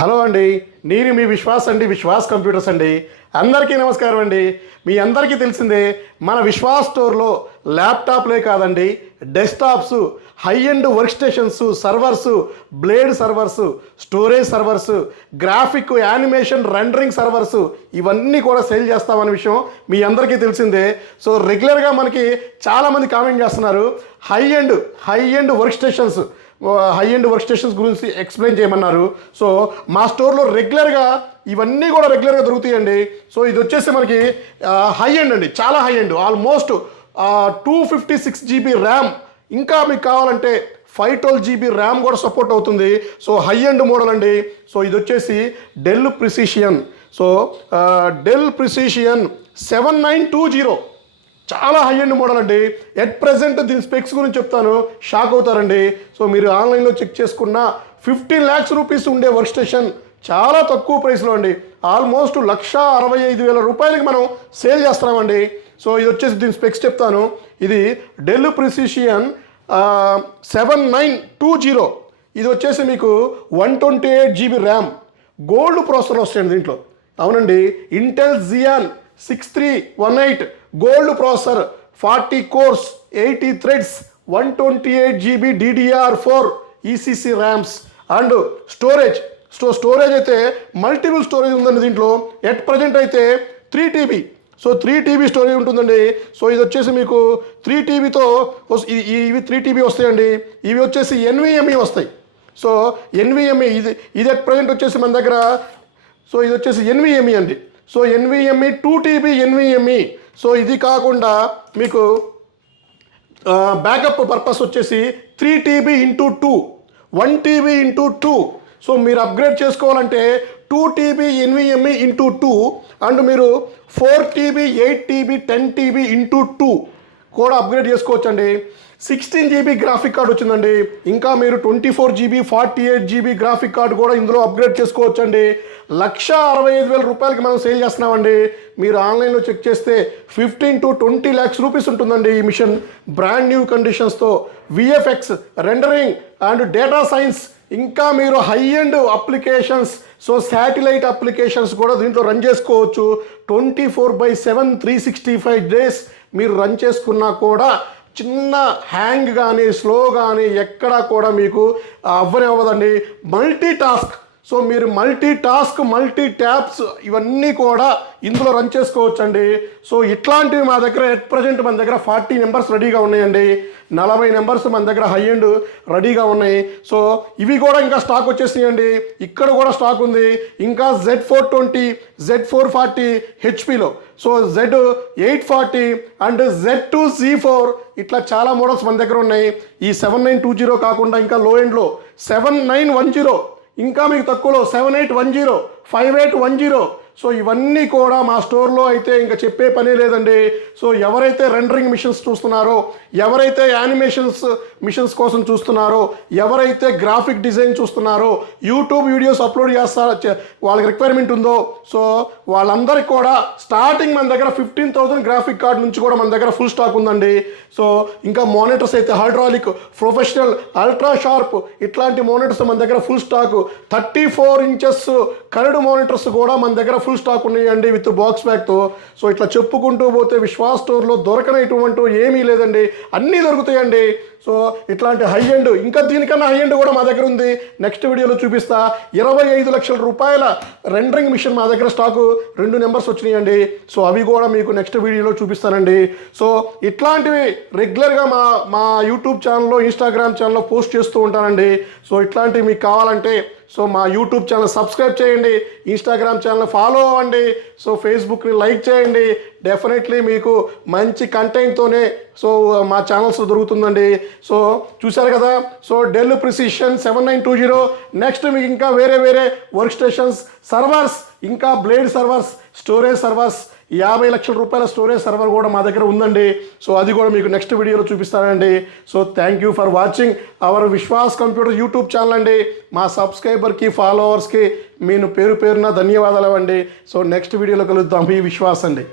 Hello అండి, నేను మీ విశ్వాస్ అండి, విశ్వాస్ కంప్యూటర్స్ అండి. అందరికీ నమస్కారం అండి. మీ అందరికీ తెలిసిందే, మన విశ్వాస్ స్టోర్లో ల్యాప్టాప్లే కాదండి, desktops, high end work stations, servers, blade servers, storage servers, graphic animation rendering servers, ఇవన్నీ కూడా సేల్ చేస్తామనే విషయం మీ అందరికీ తెలిసిందే. సో రెగ్యులర్గా మనకి చాలామంది కామెంట్ చేస్తున్నారు, హై ఎండ్ వర్క్ స్టేషన్స్ గురించి ఎక్స్ప్లెయిన్ చేయమన్నారు. సో మా స్టోర్లో ఇవన్నీ కూడా రెగ్యులర్గా దొరుకుతాయండి. సో ఇది వచ్చేసి మనకి హై ఎండ్ అండి, చాలా high end, almost 256 GB RAM, ఇంకా మీకు కావాలంటే 512 GB ర్యామ్ కూడా సపోర్ట్ అవుతుంది. సో హై ఎండ్ మోడల్ అండి. సో ఇది వచ్చేసి Dell precision. So Dell precision 7920 చాలా హై ఎండ్ మోడల్ అండి. ఎట్ ప్రెజెంట్ దీని స్పెక్స్ గురించి చెప్తాను, షాక్ అవుతారండి. సో మీరు ఆన్లైన్లో చెక్ చేసుకున్న 15 lakhs రూపీస్ ఉండే వర్క్ స్టేషన్ చాలా తక్కువ ప్రైస్లో అండి, ఆల్మోస్ట్ 1,65,000 రూపాయలకి మనం సేల్ చేస్తున్నామండి. సో ఇది వచ్చేసి దీని స్పెక్స్ చెప్తాను. ఇది డెల్ ప్రిసిషన్ 7920. ఇది వచ్చేసి మీకు 128 GB ర్యామ్, గోల్డ్ ప్రాసెసర్ వస్తాయండి దీంట్లో. అవునండి, Intel Xeon 6318 gold processor, 40 cores, 80 threads, 128 GB DDR4 ECC rams and storage అయితే మల్టిపుల్ స్టోరేజ్ ఉందండి దీంట్లో. ఎట్ ప్రజెంట్ అయితే 3 TB. సో 3 TB స్టోరేజ్ ఉంటుందండి. సో ఇది వచ్చేసి మీకు 3 TBతో ఇవి 3 TB వస్తాయండి. ఇవి వచ్చేసి NVMe వస్తాయి. సో NVMe ఇది ఎట్ ప్రజెంట్ వచ్చేసి మన దగ్గర. సో ఇది వచ్చేసి NVMe అండి. So NVMe 2 TB NVMe. So ఇది కాకుండా మీకు బ్యాకప్ పర్పస్ వచ్చేసి 3 TB x 2, 1 TB x 2. So మీరు అప్గ్రేడ్ చేసుకోవాలంటే 2 TB NVMe x 2 అండ్ మీరు 4 TB, 8 TB, 10 TB x 2 కూడా అప్గ్రేడ్ చేసుకోవచ్చండి. 16 GB గ్రాఫిక్ కార్డ్ వచ్చిందండి. ఇంకా మీరు 24 GB, 48 GB గ్రాఫిక్ కార్డు కూడా ఇందులో అప్గ్రేడ్ చేసుకోవచ్చండి. 1,65,000 రూపాయలకి మనం సేల్ చేస్తున్నామండి. మీరు ఆన్లైన్లో చెక్ చేస్తే 15 to 20 lakhs రూపీస్ ఉంటుందండి ఈ మిషన్. బ్రాండ్ న్యూ కండిషన్స్తో VFX, rendering and data science, ఇంకా మీరు high end applications, so satellite applications కూడా దీంట్లో రన్ చేసుకోవచ్చు. 24/7 365 days మీరు రన్ చేసుకున్నా కూడా చిన్న హ్యాంగ్ కానీ స్లో కానీ ఎక్కడా కూడా మీకు అవ్వదండి. మల్టీ టాస్క్, సో మీరు మల్టీ ట్యాబ్స్ ఇవన్నీ కూడా ఇందులో రన్ చేసుకోవచ్చండి. సో ఇట్లాంటివి మా దగ్గర ఎట్ ప్రజెంట్ మన దగ్గర 40 నెంబర్స్ రెడీగా ఉన్నాయండి. 40 నెంబర్స్ మన దగ్గర హై ఎండ్ రెడీగా ఉన్నాయి. సో ఇవి కూడా ఇంకా స్టాక్ వచ్చేసినాయండి. ఇక్కడ కూడా స్టాక్ ఉంది. ఇంకా Z420, Z440 హెచ్పిలో, so Z840 and Z2 Z4 ఇట్లా చాలా మోడల్స్ మన దగ్గర ఉన్నాయి. ఈ 7920 కాకుండా ఇంకా లో ఎండ్లో 7910, ఇంకా మీకు తక్కువలో 7810, 5810. సో ఇవన్నీ కూడా మా స్టోర్లో అయితే ఇంకా చెప్పే పనే లేదండి. సో ఎవరైతే రెండరింగ్ మిషన్స్ చూస్తున్నారో, ఎవరైతే మిషన్స్ కోసం చూస్తున్నారో, ఎవరైతే గ్రాఫిక్ డిజైన్ చూస్తున్నారో, యూట్యూబ్ వీడియోస్ అప్లోడ్ వాళ్ళకి రిక్వైర్మెంట్ ఉందో, సో వాళ్ళందరికీ కూడా స్టార్టింగ్ మన దగ్గర 15,000 గ్రాఫిక్ కార్డ్ నుంచి కూడా మన దగ్గర ఫుల్ స్టాక్ ఉందండి. సో ఇంకా మానిటర్స్ అయితే హైడ్రాలిక్, ప్రొఫెషనల్, అల్ట్రా షార్ప్ ఇట్లాంటి మానిటర్స్ మన దగ్గర full stock. 34 inches curved monitors కూడా మన దగ్గర ఫుల్ స్టాక్ ఉన్నాయండి విత్ బాక్స్ బ్యాగ్తో. సో ఇట్లా చెప్పుకుంటూ పోతే విశ్వాస్ స్టోర్లో దొరకనటువంటి ఏమీ లేదండి, అన్నీ దొరుకుతాయండి. సో ఇట్లాంటి హై ఎండ్, ఇంకా దీనికన్నా హై ఎండ్ కూడా మా దగ్గర ఉంది. నెక్స్ట్ వీడియోలో చూపిస్తా. 25 లక్షల రూపాయల రెండరింగ్ మిషన్ మా దగ్గర స్టాకు 2 నెంబర్స్ వచ్చినాయండి. సో అవి కూడా మీకు నెక్స్ట్ వీడియోలో చూపిస్తానండి. సో ఇట్లాంటివి రెగ్యులర్గా మా యూట్యూబ్ ఛానల్లో, ఇన్స్టాగ్రామ్ ఛానల్లో పోస్ట్ చేస్తూ ఉంటానండి. సో ఇట్లాంటివి మీకు కావాలంటే సో మా యూట్యూబ్ ఛానల్ సబ్స్క్రైబ్ చేయండి, ఇన్స్టాగ్రామ్ ఛానల్ ఫాలో అవ్వండి, సో ఫేస్బుక్ని లైక్ చేయండి. డెఫినెట్లీ మీకు మంచి కంటెంట్తోనే సో మా ఛానల్స్ దొరుకుతుందండి. సో చూశారు కదా, సో డెల్ ప్రిసిషన్ 7920. నెక్స్ట్ మీకు ఇంకా వేరే వర్క్ స్టేషన్స్, సర్వర్స్, ఇంకా బ్లేడ్ సర్వర్స్, స్టోరేజ్ సర్వర్స్, 50 లక్షల రూపాయల స్టోరేజ్ సర్వర్ కూడా మా దగ్గర ఉందండి. సో అది కూడా మీకు నెక్స్ట్ వీడియోలో చూపిస్తానండి. So thank you for watching our Vishwas computer YouTube channel అండి. మా సబ్స్క్రైబర్కి, ఫాలోవర్స్కి నేను పేరున ధన్యవాదాలు అండి. సో నెక్స్ట్ వీడియోలో కలుద్దాం. మీ విశ్వాస్ అండి.